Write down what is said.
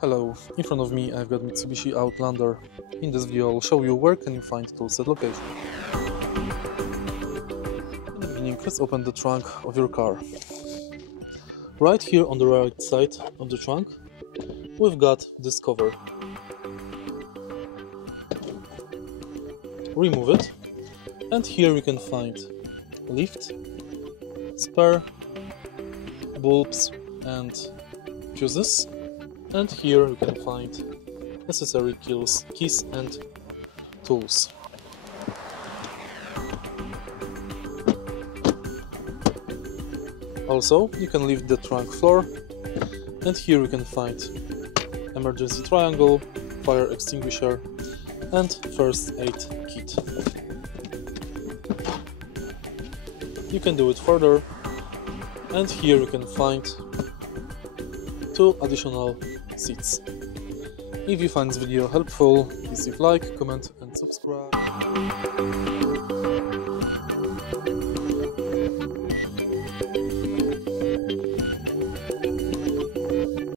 Hello, in front of me I've got Mitsubishi Outlander. In this video I'll show you where can you find tools at location. In the beginning, let's open the trunk of your car. Right here on the right side of the trunk we've got this cover. Remove it, and here we can find lift, spare, bulbs and fuses, and here you can find necessary keys and tools. Also, you can lift the trunk floor, and here you can find emergency triangle, fire extinguisher and first aid kit. You can do it further, and here you can find 2 additional seats. If you find this video helpful, please leave like, comment and subscribe.